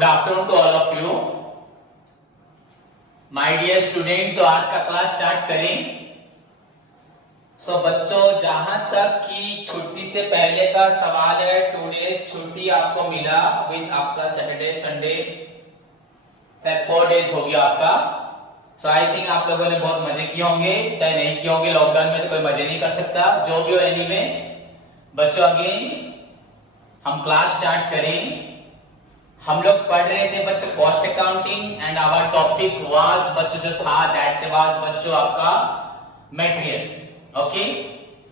Good afternoon to all of you my dear student. तो आज का क्लास स्टार्ट करें। बच्चों, जहां तक कि छुट्टी से पहले का सवाल है, 2 डेज छुट्टी आपको मिला विद आपका सैटरडे संडे, शायद 4 डेज हो गया आपका। आई थिंक आप लोगों ने बहुत मजे किए होंगे, चाहे नहीं किए होंगे। लॉकडाउन में तो कोई मजे नहीं कर सकता, जो भी हो। एनीवे बच्चों, अगेन हम क्लास स्टार्ट करें। हम लोग पढ़ रहे थे बच्चों cost accounting and our topic was बच्चों जो था दैट वाज बच्चों आपका मटेरियल। ओके,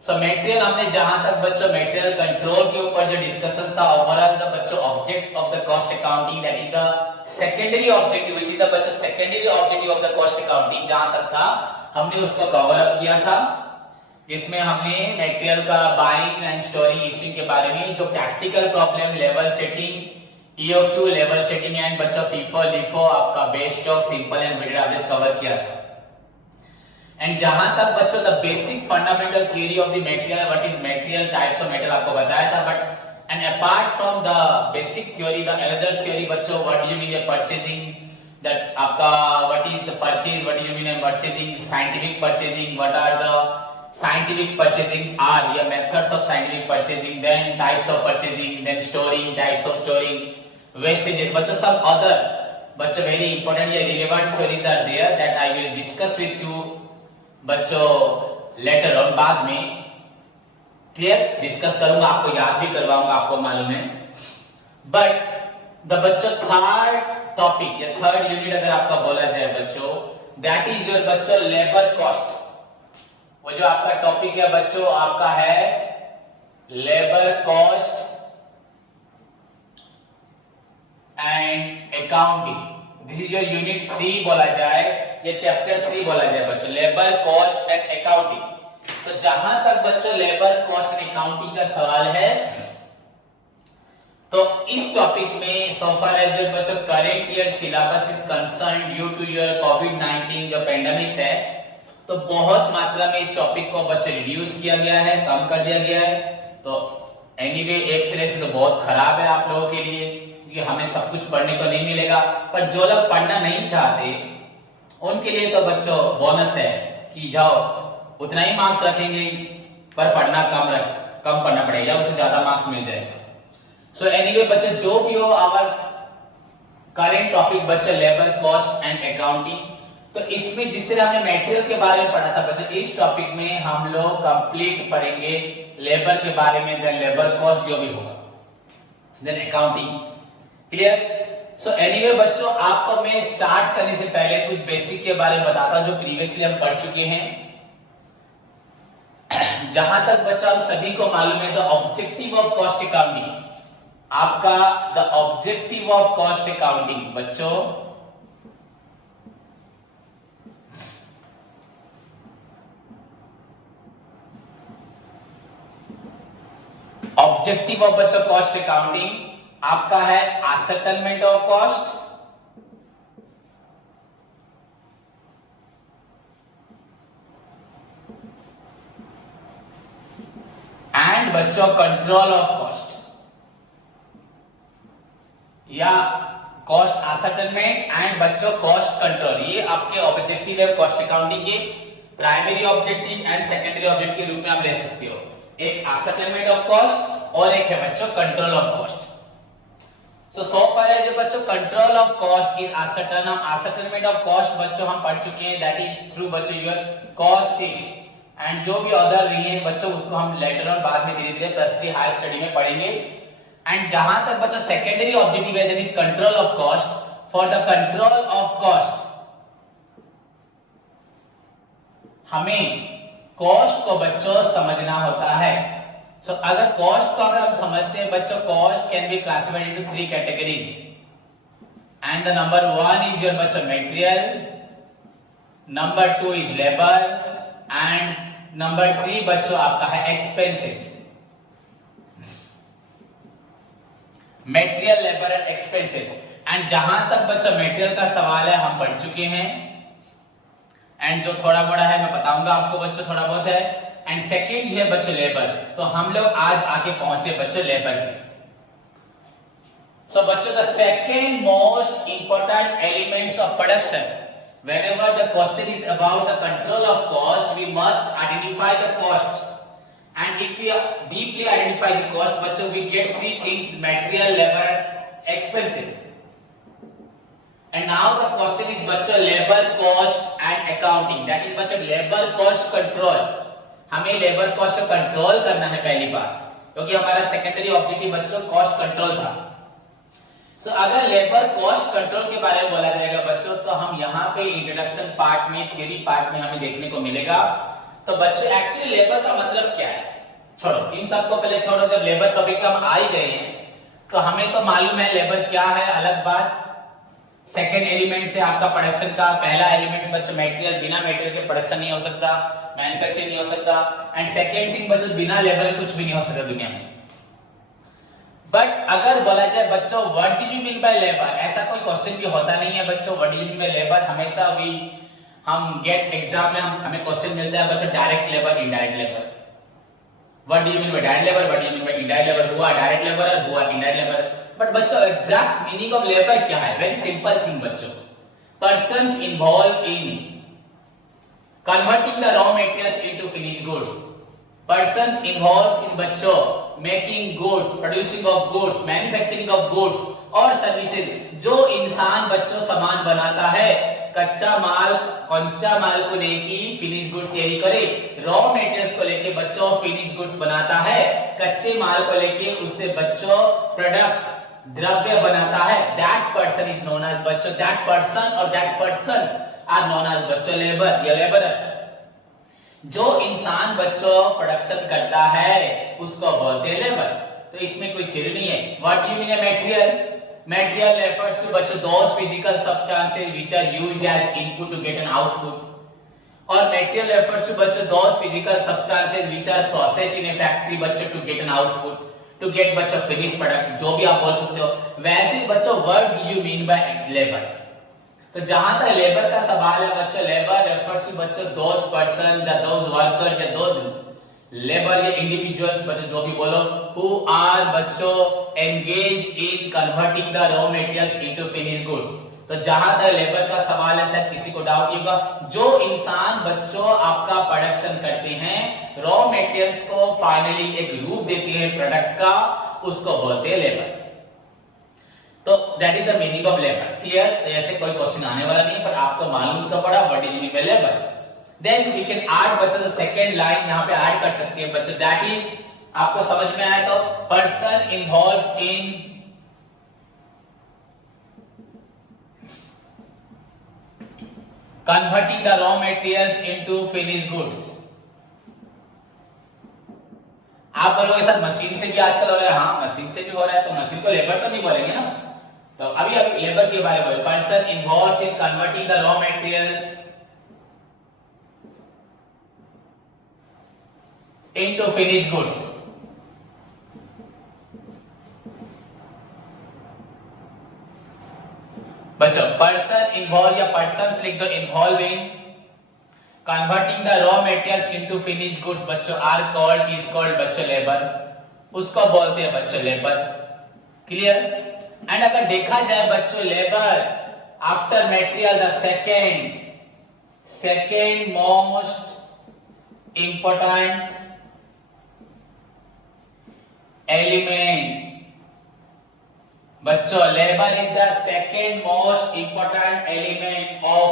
सो मटेरियल हमने जहां तक बच्चों मटेरियल कंट्रोल के ऊपर जो डिस्कशन था, ओवरऑल द बच्चों object of the cost accounting that is the secondary objective which is the बच्चों secondary objective of the cost accounting, जहां तक था हमने उसको कवर अप किया था। इसमें हमने मटेरियल का बाइंग एंड स्टोरिंग इश्यू के बारे में, जो practical problem, level setting, EOQ, level setting and बच्चों FIFO, LIFO, आपका base stock, simple and weighted average cover किया था। एंड जहां तक बच्चों the basic fundamental theory of the material, what is material, types of material आपको बताया था। But and apart from the basic theory, the another theory बच्चों, what do you mean by purchasing, that आपका what is the purchase, what do you mean by purchasing, scientific purchasing, what are the scientific purchasing are your methods of scientific purchasing, then types of purchasing, then storing, types of storing, wastages बच्चों, some other बच्चों very important या relevant theories are there that I will discuss with you बच्चों later on, बाद में clear discuss करूंगा, आपको याद भी करवाऊंगा, आपको मालूम है। बट द बच्चों थर्ड टॉपिक या थर्ड यूनिट अगर आपका बोला जाए बच्चों, दैट इज योर बच्चों लेबर कॉस्ट। वो जो आपका टॉपिक है बच्चों आपका है labour cost and accounting. This is your unit 3 बोला जाए, ये चैप्टर 3 बोला जाए बच्चों, लेबर कॉस्ट एंड अकाउंटिंग। तो जहां तक बच्चों लेबर कॉस्ट एंड अकाउंटिंग का सवाल है, तो इस टॉपिक में सो फार एज योर बच्चों current year syllabus is concern, due to your कोविड-19 जो पेंडेमिक है, तो बहुत मात्रा में इस टॉपिक को बच्चे रिड्यूस किया गया है, कम कर दिया गया है। तो एनीवे एक तरह से तो बहुत खराब है आप लोगों के लिए, क्योंकि हमें सब कुछ पढ़ने को नहीं मिलेगा। पर जो लोग पढ़ना नहीं चाहते उनके लिए तो बच्चों बोनस है कि जाओ उतना ही मार्क्स रखेंगे, पर पढ़ना कम पढ़ना पड़ेगा, उससे ज्यादा मार्क्स मिल जाएगा। सो एनीवे बच्चे, जो भी हो आवर करेंट टॉपिक बच्चे लेबर कॉस्ट एंड अकाउंटिंग। तो इसमें जिस तरह हमने मटेरियल के बारे में पढ़ा था बच्चों, इस टॉपिक में हम लोग कंप्लीट पढ़ेंगे लेबर के बारे में, देन लेबर कॉस्ट जो भी होगा, then accounting. Clear? So anyway बच्चों, आपको मैं स्टार्ट करने से पहले कुछ बेसिक के बारे में बताता जो प्रीवियसली हम पढ़ चुके हैं। जहां तक बच्चों हम सभी को मालूम है, the objective of cost accounting, आपका the objective of cost accounting बच्चों, ऑब्जेक्टिव ऑफ बच्चों कॉस्ट अकाउंटिंग आपका है असर्टेनमेंट ऑफ कॉस्ट, एंड बच्चों कंट्रोल ऑफ कॉस्ट, या कॉस्ट असर्टेनमेंट एंड बच्चों कॉस्ट कंट्रोल। ये आपके ऑब्जेक्टिव है कॉस्ट अकाउंटिंग के, primary objective and secondary objective के रूप में आप ले सकते हो। एक असर्टेनमेंट ऑफ कॉस्ट और एक है बच्चों control of cost. So far as बच्चों control of cost is ascertainment of cost बच्चों हम पढ़ चुके हैं, दैट इज थ्रू बच्चों योर कॉस्ट शीट, एंड जो भी अदर रही है बच्चों उसको हम लेटर ऑन बाद में धीरे धीरे +3 हायर स्टडी में पढ़ेंगे। एंड जहां तक बच्चों सेकेंडरी ऑब्जेक्टिव है, that is control of cost. For the control of cost हमें कॉस्ट को बच्चों समझना होता है। सो अगर कॉस्ट को अगर हम समझते हैं बच्चों, cost can be classified into 3 categories, and the number 1 is your बच्चों material, number 2 is labour, and number 3 बच्चों आपका है expenses. Material, labour and expenses. And जहां तक बच्चों मटेरियल का सवाल है हम पढ़ चुके हैं, एंड जो थोड़ा बड़ा है मैं बताऊंगा आपको बच्चों, थोड़ा बहुत है। एंड सेकंड है बच्चों लेबर। तो हम लोग आज आके पहुंचे बच्चों लेबर पे। So बच्चों the second most important elements of production. Whenever the question is about the control of cost, we must identify the cost. And if we deeply identify the cost, बच्चों we get three things: material, labor, expenses. And now the question is बच्चों labor cost and accounting. That is बच्चों labor cost control. हमें labor cost को control करना है पहली बार, क्योंकि हमारा secondary objective बच्चों cost control था. So, अगर लेबर कॉस्ट कंट्रोल के बारे में बोला जाएगा बच्चों, तो हम यहाँ पे इंट्रोडक्शन पार्ट में, थ्योरी पार्ट में हमें देखने को मिलेगा. तो बच्चों एक्चुअली लेबर का मतलब क्या है, छोड़ो इन सबको पहले छोड़ो. जब लेबर टॉपिक हम आ ही गए हैं तो हमें तो मालूम है लेबर क्या है, अलग बात. सेकेंड एलिमेंट से आपका प्रोडक्शन का पहला एलिमेंट बच्चों मटेरियल, बिना मटेरियल के प्रोडक्शन नहीं हो सकता, मैन्युफैक्चरिंग नहीं हो सकता. एंड सेकेंड थिंग बच्चों बिना लेबर के कुछ भी नहीं हो सकता दुनिया में. बट अगर बोला जाए बच्चों what do you mean by labour, ऐसा कोई क्वेश्चन भी होता नहीं है बच्चों. What do you mean by labour हमेशा भी हम गेट एग्जाम में हमें क्वेश्चन मिलता है बच्चों direct labour, indirect labour. What do you mean bye direct labour, what do you mean bye indirect labour, हुआ डायरेक्ट लेबर और हुआ इनडायरेक्ट लेबर. बट बच्चों एग्जैक्ट मीनिंग ऑफ लेबर क्या है? वेरी सिंपल थिंग बच्चों, persons involve in converting the raw materials into finished goods. Persons involved in बच्चों making goods, producing of goods, manufacturing of goods और services. जो इंसान बच्चों सामान बनाता है, कच्चा माल को लेके फिनिश गुड्स तैयारी करे, रॉ मटेरियल्स को लेके बच्चों फिनिश गुड्स बनाता है, कच्चे माल को लेके उससे बच्चों प्रोडक्ट द्रव्य बनाता है. That person is known as बच्चों, दैट पर्सन और that persons are known as बच्चों लेबर या लेबरर. जो इंसान बच्चों प्रोडक्शन करता है उसको बोलते हैं लेबर. तो इसमें कोई थ्योरी नहीं है. What do you mean material? Material refers to बच्चों those physical substances which are used as input to get an output. और मटेरियल रेफर्स टू बच्चों those physical substances which are processed in a factory बच्चों to get an output, to get बच्चों finish product, जो भी आप बोल सकते हो. वैसे बच्चों what do you mean by labour? तो जहां तक लेबर का सवाल है बच्चों, लेबर रेफर्स टू बच्चों दोस पर्सन, दोस वर्कर्स या दोस लेबर या इंडिविजुअल्स बच्चों जो भी बोलो, हु आर बच्चों engaged in converting the raw materials into finished goods. तो जहां तक लेबर का सवाल है, शायद किसी को डाउट नहीं होगा, जो इंसान बच्चों आपका प्रोडक्शन करते हैं, रॉ मटेरियल्स को फाइनली एक रूप देते हैं प्रोडक्ट का, उसको बोलते हैं लेबर. तो that is the meaning of labour. Clear? तो ऐसे कोई क्वेश्चन आने वाला नहीं, पर आपको मालूम तो पड़ा what is mean by labour. Then we can add बच्चों द सेकंड लाइन यहां पे ऐड कर सकते हैं बच्चों. दैट इज आपको समझ में आया तो person involves in converting the raw materials into finished goods. आप बोलोगे सर मशीन से भी आजकल हो रहा है. हाँ मशीन से भी हो रहा है, तो मशीन को लेबर तो नहीं बोलेंगे ना. तो अभी लेबर के बारे में बोले, person involves in converting the raw materials into finished goods. बच्चों पर्सन इन्वॉल्व या पर्सन्स लिख दो, involve in converting the raw materials into finished goods बच्चों आर कॉल्ड, इज कॉल्ड बच्चों लेबर. उसको बोलते हैं बच्चों लेबर. क्लियर? एंड अगर देखा जाए बच्चों labour after material the second most important element बच्चों, labour is the second most important element of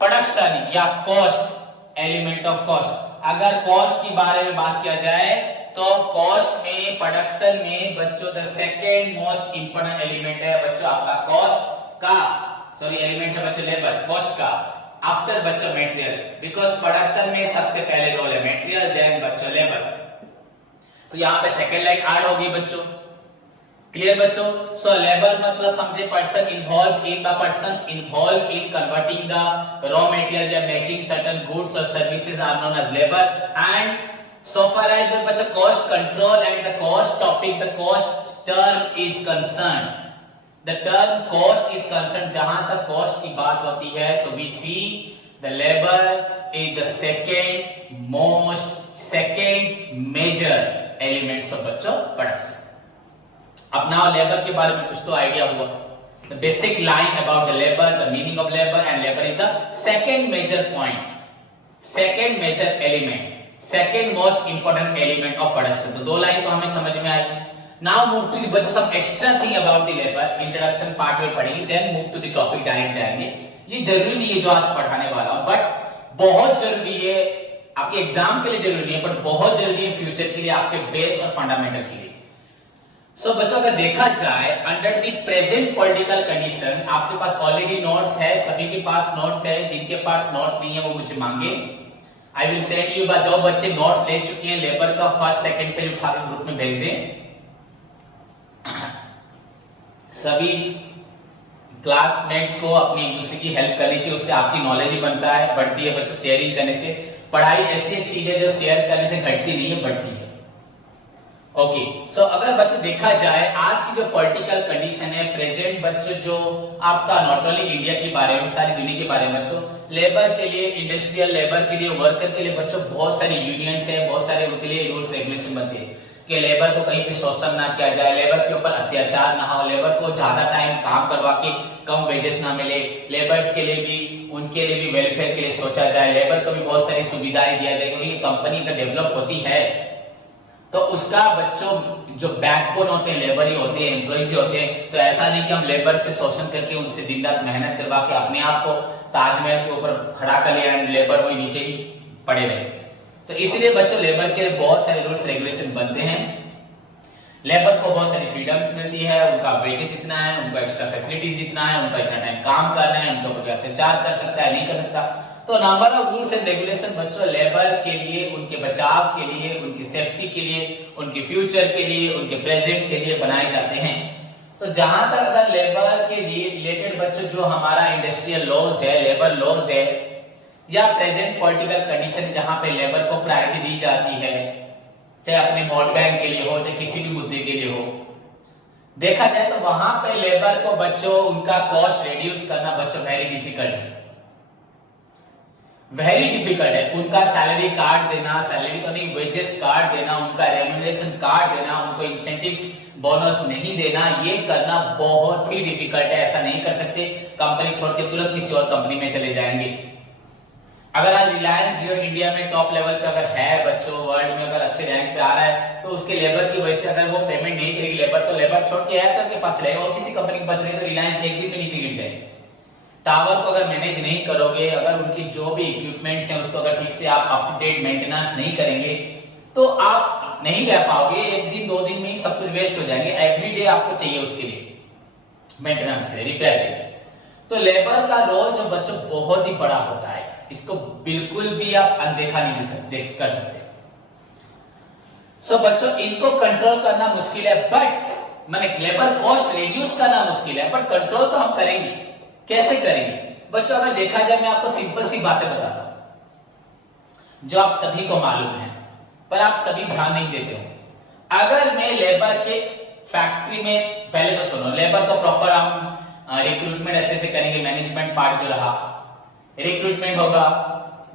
production या कॉस्ट, एलिमेंट ऑफ कॉस्ट. अगर कॉस्ट के बारे में बात किया जाए तो कॉस्ट में, प्रोडक्शन में बच्चों the second most important element है बच्चों आपका कॉस्ट का, सॉरी एलिमेंट है बच्चों लेबर, कॉस्ट का, आफ्टर बच्चों मटेरियल. बिकॉज प्रोडक्शन में सबसे पहले रोल है मटेरियल, देन बच्चों लेबर. तो यहाँ पे सेकेंड लाइन ऐड होगी बच्चों. क्लियर बच्चों? सो लेबर मतलब समझे person involve in, the persons involve in converting the raw material या मेकिंग सर्टेन गुड्स और services are known as labour. And so far as the cost control and the cost topic, the cost term is concerned, the term cost is concerned, जहां तक cost की बात होती है तो we see the labor is the second major elements of बच्चों production. अब now labour के बारे में कुछ तो आइडिया हुआ। The basic line about the labour, the meaning of labour, and labour is the second major point, second major element, second most important element of production. तो दो लाइन तो हमें समझ में आई। नाउ मूव टू द बच्चों some extra thing about the labour, introduction part में पढ़ेंगे, then move to the topic direct जाएंगे। ये जरूरी नहीं है जो आज पढ़ाने वाला हूं, बट बहुत जरूरी है आपके एग्जाम के लिए, जरूरी नहीं है बट बहुत जरूरी है फ्यूचर के लिए, आपके बेस और फंडामेंटल के लिए। सो बच्चों अगर देखा जाए under the present political condition, आपके पास ऑलरेडी नोट्स है, सभी के पास नोट्स है, जिनके पास नोट्स नहीं है वो मुझे मांगे, आई विल सेंड यू। जो बच्चे नोट्स ले चुके हैं लेबर का फर्स्ट सेकंड पेज उठा के ग्रुप में भेज दें। सभी क्लासमेट्स को अपनी एक दूसरे की हेल्प करनी चाहिए, उससे आपकी नॉलेज ही बनता है, बढ़ती है। बच्चों शेयरिंग करने से, पढ़ाई ऐसी एक चीज है जो शेयर करने से घटती नहीं है, बढ़ती है। ओके, सो अगर बच्चों देखा जाए आज की जो पॉलिटिकल कंडीशन है प्रेजेंट, बच्चों जो आपका नॉट ओनली इंडिया के बारे में, सारी दुनिया के बारे में, बच्चों लेबर के लिए, इंडस्ट्रियल लेबर के लिए, वर्कर के लिए बच्चों बहुत सारी यूनियंस है, बहुत सारे उनके लिए रूल्स रेगुलेशन बनते हैं कि लेबर को कहीं पे शोषण ना किया जाए, लेबर के ऊपर अत्याचार ना हो, लेबर को ज्यादा टाइम काम करवा के कम वेजेस ना मिले, लेबर्स के लिए भी, उनके लिए भी वेलफेयर के लिए सोचा जाए, लेबर को भी बहुत सारी सुविधाएं दिया जाए, क्योंकि कंपनी का डेवलप होती है तो उसका बच्चों जो बैकबोन होते हैं लेबर ही होते हैं, एम्प्लॉइज ही होते हैं। तो ऐसा नहीं कि हम लेबर से शोषण करके उनसे दिन रात मेहनत करवा के अपने आप को ताजमहल के ऊपर खड़ा कर लिया एंड लेबर वही नीचे ही पड़े रहे। तो इसलिए बच्चों लेबर के बहुत सारे रूल्स रेगुलेशन बनते हैं, लेबर को बहुत सारी फ्रीडम्स मिलती है, उनका वेजेस इतना है, उनका एक्स्ट्रा फैसिलिटीज इतना है, उनका इतना टाइम काम करना है, उनके ऊपर अत्याचार कर सकता है, नहीं कर सकता। तो number of rules and regulation बच्चों लेबर के लिए, उनके बचाव के लिए, उनकी सेफ्टी के लिए, उनके फ्यूचर के लिए, उनके प्रेजेंट के लिए बनाए जाते हैं। तो जहां तक अगर लेबर के लिए रिलेटेड बच्चों जो हमारा इंडस्ट्रियल लॉज है, लेबर लॉज है, या प्रेजेंट पॉलिटिकल कंडीशन जहां पे लेबर को प्रायोरिटी दी जाती है, चाहे अपने वोट बैंक के लिए हो, चाहे किसी भी मुद्दे के लिए हो, देखा जाए तो वहां पे लेबर को बच्चों उनका कॉस्ट रिड्यूस करना बच्चों वेरी डिफिकल्ट है, वेरी डिफिकल्ट है। उनका सैलरी कार्ड देना, सैलरी तो नहीं वेजेस कार्ड देना, उनका रेम्यूनरेशन कार्ड देना, उनको इंसेंटिव्स बोनस नहीं देना, ये करना बहुत ही डिफिकल्ट है। ऐसा नहीं कर सकते, कंपनी छोड़ के तुरंत किसी और कंपनी में चले जाएंगे। अगर आज रिलायंस जियो इंडिया में टॉप लेवल पे अगर है बच्चों, वर्ल्ड में अगर अच्छे रैंक पे आ रहा है, तो उसके लेबर की वजह से अगर वो पेमेंट नहीं करेगी लेबर, तो लेबर छोड़ के एयरटेल के पास रहेगा और किसी कंपनी के पास रहेगा, तो रिलायंस एक दिन में नीचे गिर जाएगी। टावर को अगर मैनेज नहीं करोगे, अगर उनकी जो भी इक्विपमेंट्स हैं उसको अगर ठीक से आप अप टू डेट मेंटेनेंस नहीं करेंगे, तो आप नहीं रह पाओगे। एक दिन दो दिन में ही सब कुछ वेस्ट हो जाएंगे। एवरी डे आपको चाहिए उसके लिए मेंटेनेंस के लिए, रिपेयर के लिए। तो लेबर का रोल जो बच्चों बहुत ही बड़ा होता है, इसको बिल्कुल भी आप अनदेखा नहीं कर सकते। सो बच्चों इनको कंट्रोल करना मुश्किल है, बट मैंने लेबर कॉस्ट रिड्यूस करना मुश्किल है, बट कंट्रोल तो हम करेंगे। कैसे करेंगे बच्चों? अगर देखा जाए, मैं आपको सिंपल सी बातें बताता हूं जो आप सभी को मालूम है, पर आप सभी ध्यान नहीं देते हो। अगर मैं लेबर के फैक्ट्री में, पहले तो सुनो, लेबर को प्रॉपर हम रिक्रूटमेंट अच्छे से करेंगे। मैनेजमेंट पार्ट जो रहा, रिक्रूटमेंट होगा,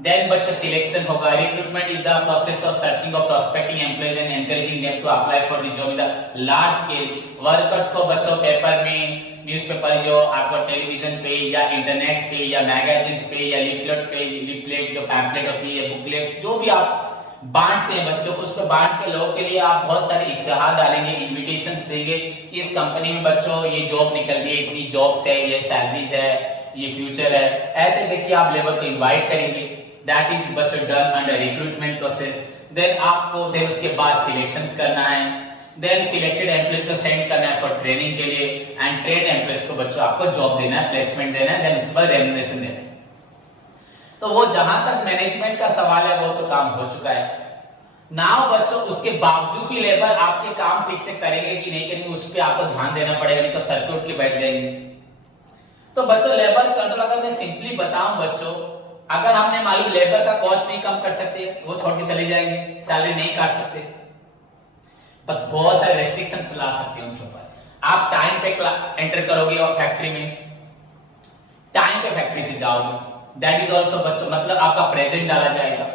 देन बच्चों सिलेक्शन होगा। Recruitment is the process of searching और prospecting employees and encouraging them to apply for the job in the large scale. Workers को बच्चों पेपर में, न्यूज़पेपर जो आपको टेलीविजन पे या इंटरनेट पे या मैगजीन्स पे या लिपलेट जो पैम्पलेट होती है, बुकलेट्स जो भी आप बांटते हैं बच्चों, उस पर बांट के लोगों के लिए आप बहुत सारे इश्तिहार डालेंगे, इन्विटेशंस देंगे। इस कंपनी में बच्चों ये जॉब निकल रही है, इतनी जॉब्स है, ये सैलरीज है, ये फ्यूचर है, ऐसे देख के आप लेबर को इनवाइट करेंगे। दैट इज बच्चों done under recruitment process. Then आपको देन उसके बाद सिलेक्शंस करना है, देन सिलेक्टेड एम्प्लॉइज को सेंड करना है फॉर ट्रेनिंग के लिए, एंड ट्रेन एम्प्लॉइज को बच्चों आपको जॉब देना है, प्लेसमेंट देना है, देन उसके बाद रेम्यूनरेशन देना है। तो वो जहां तक मैनेजमेंट का सवाल है वो तो काम हो चुका है। नाउ बच्चों उसके बावजूद भी लेबर आपके काम ठीक से करेंगे कि नहीं करेंगे, उस पर आपको ध्यान देना पड़ेगा, नहीं तो सर पे उठ के बैठ जाएंगे। तो बच्चों लेबर कंट्रोल अगर मैं सिंपली बताऊं बच्चों, अगर हमने मालूम लेबर का कॉस्ट नहीं कम कर सकते, वो छोड़ के चले जाएंगे, सैलरी नहीं काट सकते, पर बहुत सारे रेस्ट्रिक्शंस ला सकते हैं उनके ऊपर। आप टाइम पे एंटर करोगे और फैक्ट्री में, टाइम पे फैक्ट्री से जाओगे, दैट इज ऑल्सो बच्चों मतलब आपका प्रेजेंट डाला जाएगा,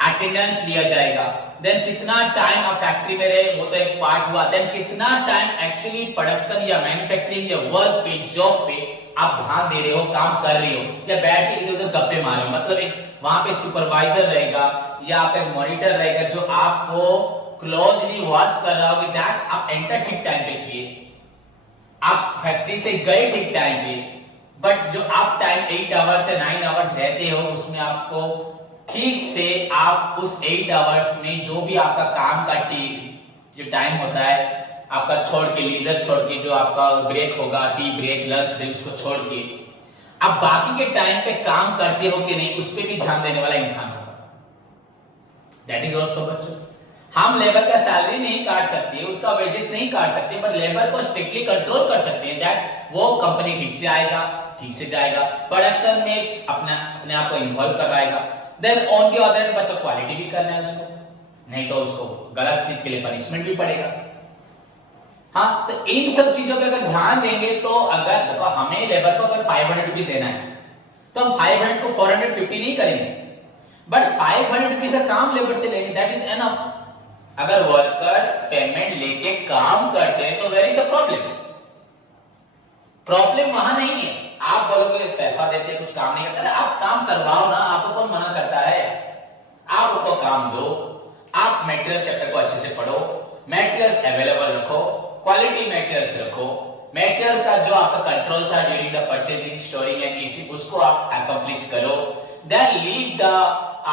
अटेंडेंस लिया जाएगा, देन कितना टाइम आप फैक्ट्री में रहे वो तो एक पार्ट हुआ, देन कितना टाइम एक्चुअली प्रोडक्शन या मैन्युफैक्चरिंग या वर्क पे जॉब पे आप ध्यान दे रहे हो, काम कर रहे हो, या बैठ के इधर उधर गप्पे मार रहे हो। मतलब एक वहां पे सुपरवाइजर रहेगा या आप एक मॉनिटर रहेगा जो आपको क्लोजली वॉच कर रहा होगा दैट आप एंटर ठीक टाइम पे किए, आप फैक्ट्री से गए ठीक टाइम पे, बट जो आप टाइम 8 आवर्स से 9 आवर्स रहते हो उसमें आपको ठीक से आप उस 8 आवर्स में जो भी आपका काम का जो टाइम होता है आपका छोड़ के, लीजर छोड़ के, जो आपका ब्रेक होगा, टी ब्रेक, लंच ब्रेक, उसको छोड़ के आप बाकी के टाइम पे काम करते हो कि नहीं उस पर भी ध्यान देने वाला इंसान होगा। दैट इज ऑल्सो बच्चों, हम लेबर का सैलरी नहीं काट सकते, उसका वेजेस नहीं काट सकते, बट लेबर को स्ट्रिक्टली कंट्रोल कर सकते हैं दैट वो कंपनी ठीक से आएगा, ठीक से जाएगा, प्रोडक्शन में अपने आप को इन्वॉल्व करवाएगा। Then on the other hand बच्चा क्वालिटी भी करना है उसको, नहीं तो उसको गलत चीज के लिए पनिशमेंट भी पड़ेगा। हाँ, तो इन सब चीजों पे अगर ध्यान देंगे तो अगर देखो हमें लेबर को अगर 500 रुपीज देना है तो हम 500 को 450 नहीं करेंगे, बट 500 रुपीज का काम लेबर से लेंगे, दैट इज एनफ। अगर वर्कर्स पेमेंट लेके काम करते हैं तो where is the problem? Problem वहां नहीं है। आप बोलोगे पैसा देते हैं कुछ काम नहीं करते, आप काम करवाओ ना, आपको कौन मना करता है? आप उनको काम दो, आप मटेरियल चैप्टर को अच्छे से पढ़ो, मटेरियल्स अवेलेबल रखो, क्वालिटी मटेरियल्स रखो, मटेरियल्स का जो आपका कंट्रोल था during the purchasing, storing and इसी उसको आप अकम्प्लिश करो। देन लीव द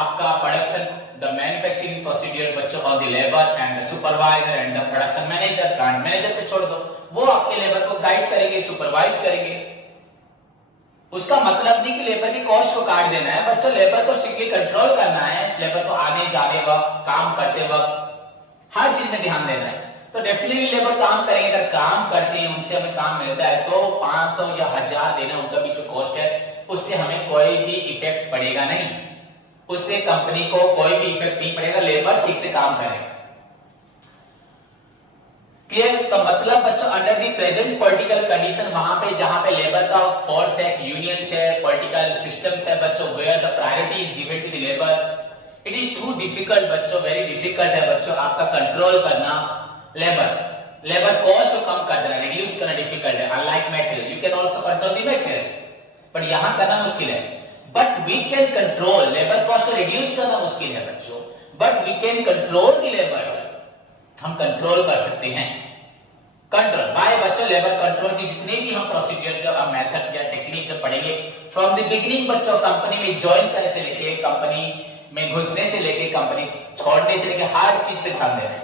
आपका प्रोडक्शन, द मैन्युफैक्चरिंग प्रोसीजर बच्चों of the labour and the supervisor and the production manager, plant manager पे छोड़ दो, वो आपके लेबर को गाइड करेंगे, सुपरवाइज करेंगे। उसका मतलब नहीं कि लेबर की कॉस्ट को काट देना है बच्चों, लेबर को स्ट्रिक्टली कंट्रोल करना है, लेबर को आने जाने वक्त, काम करते वक्त हर चीज में ध्यान देना है। तो डेफिनेटली लेबर काम करेंगे, अगर काम करते हैं उनसे हमें काम मिलता है तो 500 या 1000 देना उनका भी जो कॉस्ट है उससे हमें कोई भी इफेक्ट पड़ेगा नहीं, उससे कंपनी को कोई भी इफेक्ट नहीं पड़ेगा, लेबर ठीक से काम करेगा। क्लियर? तो मतलब बच्चों under the present political condition, वहां पे जहां पे लेबर का फोर्स है, यूनियंस है, पॉलिटिकल सिस्टम्स है बच्चों, where the priority is given to the labour, it is too difficult बच्चों, वेरी डिफिकल्ट है बच्चों आपका कंट्रोल करना लेबर कॉस्ट को कम कर देना, रिड्यूस करना डिफिकल्ट है। Unlike material you can also control the materials, but यहां करना मुश्किल है। But we can control labour cost को रिड्यूस करना मुश्किल है बच्चों, but we can control the labours, हम कंट्रोल कर सकते हैं। कंट्रोल बाय बच्चों लेबर कंट्रोल की जितने भी हम प्रोसीजर जब हम मेथड्स या टेक्निक से पढ़ेंगे फ्रॉम द बिगिनिंग बच्चों, कंपनी में ज्वाइन करने से लेके, कंपनी में घुसने से लेके, कंपनी छोड़ने से लेके हर चीज पे ध्यान देना है।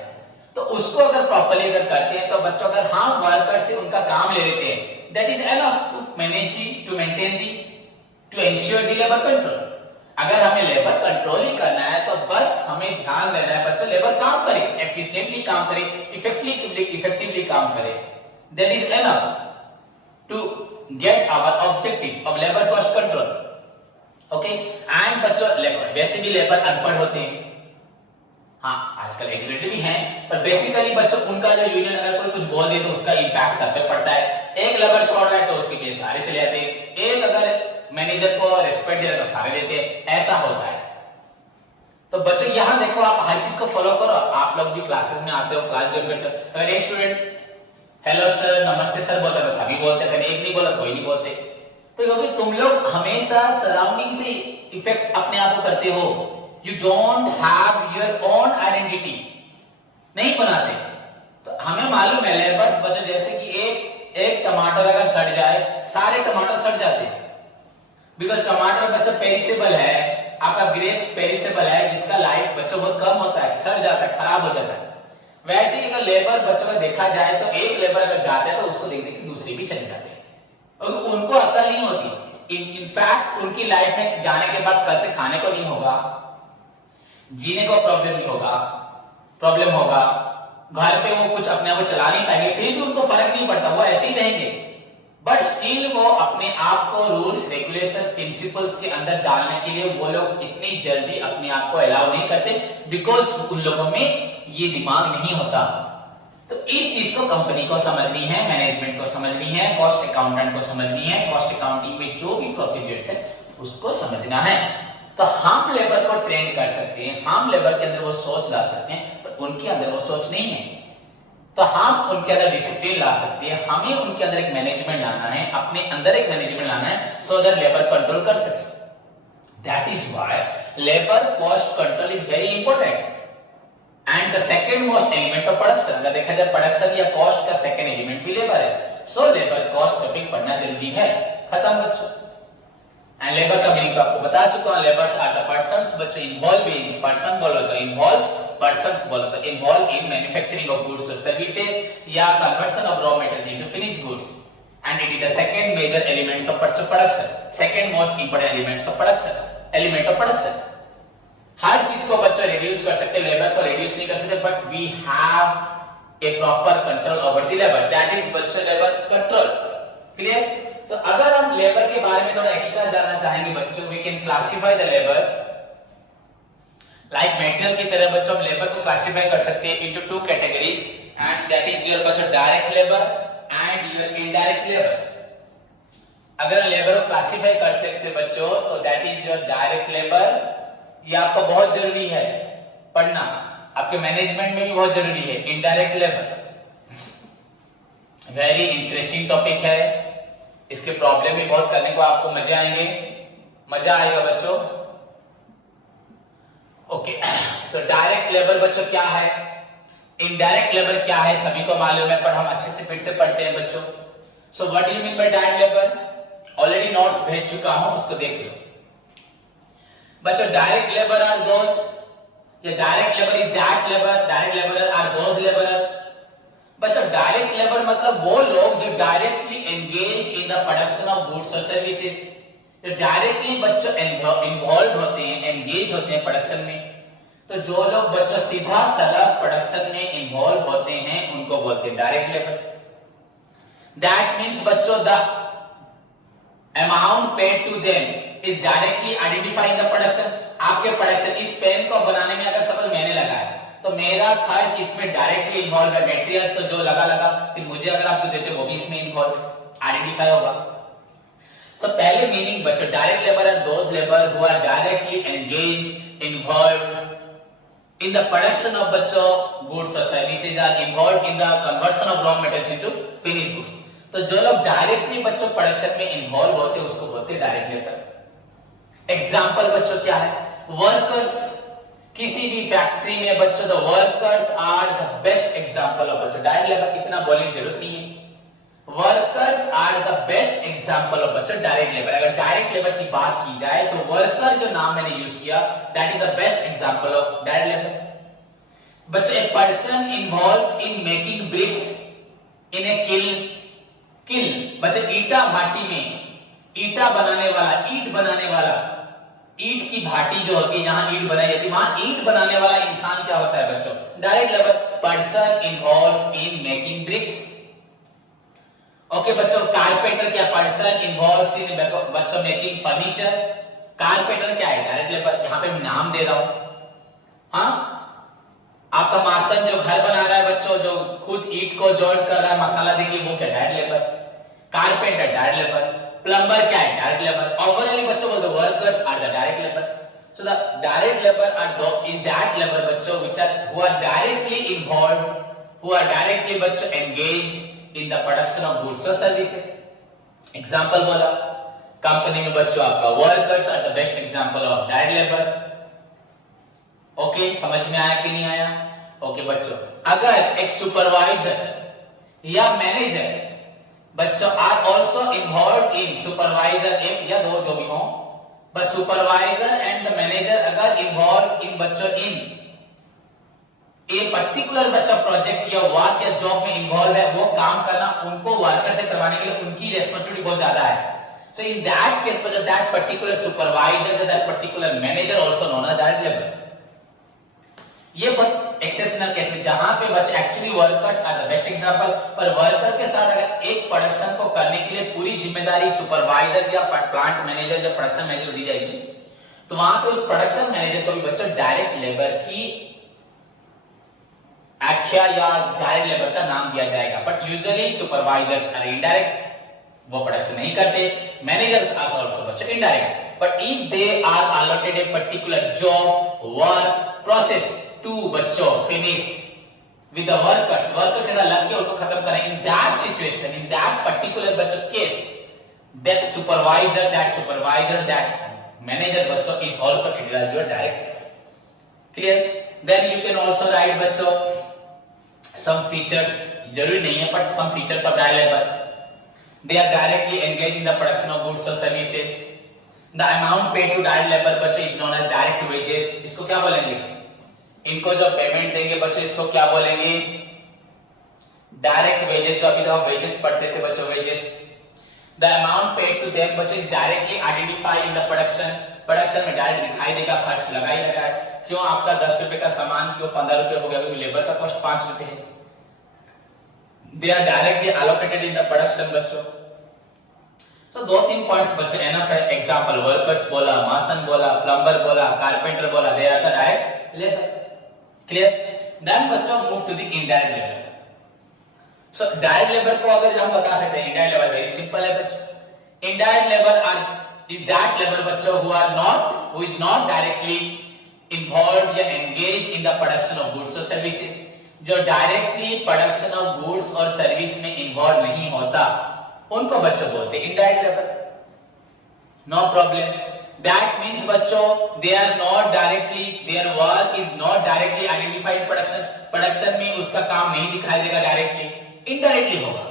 तो उसको अगर प्रॉपर्ली अगर करते हैं तो बच्चों अगर हम वर्कर से उनका काम ले लेते हैं that is enough to manage the, to maintain the, to ensure the labour control. अगर हमें लेबर कंट्रोल ही करना है तो बस हमें ध्यान देना है बच्चों लेबर काम करे, एफिशिएंटली काम करे, इफेक्टिवली काम करे, that is enough to get our objectives of labour cost control. Okay, and बच्चों लेबर वैसे भी लेबर अनपढ़ होते हैं, हाँ आजकल एजुकेटेड भी हैं, पर बेसिकली बच्चों उनका जो यूनियन अगर कोई कुछ बोल दे तो उसका इंपैक्ट सब पे पड़ता है। एक लेबर छोड़ रहा है तो उसके केस सारे चले जाते हैं, एक अगर मैनेजर को रिस्पेक्ट दे रहा है तो सारे देते हैं, ऐसा होता है। तो बच्चों यहां देखो आप हर चीज को फॉलो करो, आप लोग भी क्लासेस में आते हो, क्लास ज्वाइन करते हो, अगर एक स्टूडेंट हेलो सर, नमस्ते सर बोलता है तो सभी बोलते हैं, अगर एक नहीं बोला कोई नहीं बोलते। तो क्योंकि तुम लोग हमेशा सराउंडिंग से इफेक्ट अपने आप को करते हो, you don't have your own identity, नहीं बनाते। तो हमें मालूम है लेबर्स बच्चों जैसे कि एक टमाटर अगर सड़ जाए सारे टमाटर सड़ जाते हैं, बिकॉज टमाटर बच्चों पेरिसेबल है, आपका ग्रेप्स पेरिसेबल है जिसका लाइफ बच्चों बहुत कम होता है, सड़ जाता है, खराब हो जाता है। वैसे ही अगर लेबर बच्चों का देखा जाए तो एक लेबर अगर जाता है तो उसको देख देख के दूसरे भी चले जाते हैं, और उनको अकल नहीं होती। इनफैक्ट उनकी लाइफ में जाने के बाद कल से खाने को नहीं होगा, जीने को प्रॉब्लम होगा, घर पे वो कुछ अपने आप को चला नहीं पाएंगे, फिर भी उनको फर्क नहीं पड़ता, वो ऐसे ही रहेंगे, बट स्टिल वो अपने आप को रूल्स रेगुलेशन प्रिंसिपल्स के अंदर डालने के लिए वो लोग इतनी जल्दी अपने आप को अलाउ नहीं करते, बिकॉज उन लोगों में ये दिमाग नहीं होता। तो इस चीज को कंपनी को समझनी है, मैनेजमेंट को समझनी है, कॉस्ट अकाउंटेंट को समझनी है, कॉस्ट अकाउंटिंग में जो भी प्रोसीजर्स है उसको समझना है। तो हम लेबर को ट्रेन कर सकते हैं, हम लेबर के अंदर वो सोच ला सकते हैं, पर उनके अंदर वो सोच नहीं है। तो हम उनके अंदर डिसिप्लिन ला सकते हैं, हमें उनके अंदर एक मैनेजमेंट लाना है, अपने अंदर एक मैनेजमेंट लाना है, सो दैट लेबर कंट्रोल कर सके। That is why labour cost control is very important and the second most element of production. अगर देखा जाए प्रोडक्शन या कॉस्ट का सेकंड एलिमेंट भी लेबर है, सो लेबर कॉस्ट टॉपिक पढ़ना जरूरी है। खत्म बच्चों। एंड लेबर का मीनिंग तो आपको बता चुका हूं, लेबर्स आर द पर्संस बच्चों, इन्वॉल्व इन, पर्सन बोलो तो इन्वॉल्व, पर्संस बोलो तो involve in manufacturing of goods और सर्विसेज या conversion of raw materials into finished goods and it is the second major elements of production, second most important elements of production, element of production. हर चीज को बच्चों reduce कर सकते, labour को reduce नहीं कर सकते, but we have a proper control over the labour, that is बच्चों लेबर कंट्रोल। क्लियर? तो अगर हम लेबर के बारे में थोड़ा एक्स्ट्रा जानना चाहेंगे बच्चों, we can classify the labour like material की तरह बच्चों हम लेबर को क्लासिफाई कर सकते हैं into two categories and that is your बच्चों direct labour and your indirect labour. अगर लेबर को क्लासिफाई कर सकते बच्चों तो that is your direct labour, ये आपको बहुत जरूरी है पढ़ना, आपके मैनेजमेंट में भी बहुत जरूरी है। Indirect labour very interesting topic है, इसके प्रॉब्लम भी बहुत करने को आपको मजे आएंगे, मजा आएगा बच्चों। ओके, तो डायरेक्ट लेबर बच्चों क्या है, इनडायरेक्ट लेबर क्या है सभी को मालूम है, पर हम अच्छे से फिर से पढ़ते हैं बच्चों। So what do you mean bye direct labour? Already notes भेज चुका हूं, उसको देख लो बच्चों। डायरेक्ट लेबर आर दोस, या direct labour is that labour, direct labour are those labour. बच्चों डायरेक्ट लेबर मतलब वो लोग जो directly engage in the production of goods और सर्विसेज, जो डायरेक्टली बच्चों इन्वॉल्व होते हैं, एंगेज होते हैं प्रोडक्शन में। तो जो लोग बच्चों सीधा सलग प्रोडक्शन में इन्वॉल्व होते हैं उनको बोलते हैं डायरेक्ट लेबर। दैट मींस बच्चों the amount paid to them is directly identifying the production। आपके प्रोडक्शन, इस पेन को बनाने में अगर सपोज मैंने लगाया तो मेरा खर्च इसमें डायरेक्टली इन्वॉल्व है, मटेरियल्स तो जो लगा फिर मुझे अगर आप जो देते हो वो भी इसमें इन्वॉल्व है, आइडेंटिफाई होगा। सो पहले मीनिंग बच्चों direct labour are those labour who are directly engaged, involve in the production of बच्चों गुड्स और services, are involve in the conversion of raw materials into finished goods. तो जो लोग डायरेक्टली बच्चों प्रोडक्शन में इन्वॉल्व होते हैं उसको बोलते हैं डायरेक्ट लेबर। एग्जाम्पल बच्चों क्या है, वर्कर्स, किसी भी फैक्ट्री में बच्चों the workers are the best example of बच्चों डायरेक्ट लेबर, इतना बोलने की जरूरत नहीं है। Workers are the best example of बच्चों डायरेक्ट लेबर। अगर डायरेक्ट लेबर की बात की जाए तो वर्कर जो नाम मैंने यूज किया that is the best example of direct labour. बच्चों a person involves in making bricks in a kiln, बच्चों ईटा भाटी में, ईटा बनाने वाला, ईट बनाने वाला, ईट की भाटी जो होती है जहां ईट बनाई जाती है वहां ईट बनाने वाला इंसान क्या होता है बच्चों? Direct labour. Person involves in making bricks. Okay बच्चों, कारपेंटर क्या? पर्सन इन्वॉल्व्स इन बच्चों मेकिंग फर्नीचर। कारपेंटर क्या है? Direct labour. यहां पे मैं नाम दे रहा हूं। हाँ, आपका मासन जो घर बना रहा है बच्चों, जो खुद ईट को जोड़ कर रहा है, मसाला देके, वो क्या? Direct labour. Carpenter direct labour. Plumber क्या है? Direct labour. ओवरऑल बच्चों बोलते workers are the direct labour. So the direct labour are is that labour बच्चों which are who are directly involved, who are directly बच्चों engaged in the production of goods और services. Example बोला, company में बच्चों आपका workers are the best example of direct labour. Okay, समझ में आया कि नहीं आया? ओके बच्चों, अगर एक सुपरवाइजर या मैनेजर बच्चों are also involve in, supervisor एक या दो जो भी हो, बस सुपरवाइजर एंड द मैनेजर अगर इन्वॉल्व इन बच्चों इन ए पर्टिकुलर बच्चा प्रोजेक्ट या वर्क या जॉब में इन्वॉल्व है, वो काम करना उनको वर्कर से करवाने के लिए उनकी रिस्पांसिबिलिटी बहुत ज्यादा है। सो इन दैट केस बच्चों that particular supervisor, that particular manager also known as direct labour. ये बहुत एक्सेप्शनल केस में जहां पे बच्चे actually workers are the best example, पर वर्कर के साथ अगर एक प्रोडक्शन को करने के लिए पूरी जिम्मेदारी सुपरवाइजर या प्लांट मैनेजर या प्रोडक्शन मैनेजर दी जाएगी, तो वहां पे उस प्रोडक्शन मैनेजर को भी बच्चों डायरेक्ट लेबर की आख्या या डायरेक्ट लेबर का नाम दिया जाएगा। But usually supervisors are indirect, वो प्रोडक्शन नहीं करते। मैनेजर्स आर आल्सो बच्चों indirect. but if they are allotted a particular job, work, process to बच्चों finish with the workers, worker के साथ लग के उनको खत्म करें, in that situation, in that particular बच्चों case, that supervisor, that manager बच्चों is also treated as your direct. Clear? Then you can also write बच्चों some features, जरूरी नहीं है, but some features of direct labor. They are directly engaged in the production of goods or services. The amount paid to direct labor बच्चों is known as direct wages. इसको क्या बोलेंगे? इनको जो पेमेंट देंगे बच्चों इसको क्या बोलेंगे? Direct wages. जो अभी तो हम वेजेस पढ़ते थे बच्चों, wages. The amount paid to them बच्चों is directly identified in the production. Production में डायरेक्ट दिखाई देगा, खर्च लगा ही लगा है. क्यों आपका 10 रुपए का सामान क्यों 15 रुपए हो गया? क्योंकि लेबर का कॉस्ट 5 रुपए है. They are directly allocated in the production बच्चों. So 2-3 पॉइंट्स बच्चों एनफ है. एग्जांपल वर्कर्स बोला, मासन बोला, प्लम्बर बोला, कारपेंटर बोला. They are the direct labor. Clear? Then बच्चों move to the indirect labor. So direct labor को अगर हम बता सकते हैं, indirect labor very simple है बच्चों. Indirect labor is that labor बच्चों who is not directly involved या engaged in the production of goods or services. जो डायरेक्टली प्रोडक्शन ऑफ गुड्स और सर्विस में इन्वॉल्व नहीं होता उनको बच्चों बोलते हैं indirect labour. No problem. That means बच्चों they are not directly, their work is not directly identified production. Production में उसका काम नहीं दिखाई देगा डायरेक्टली, इनडायरेक्टली होगा.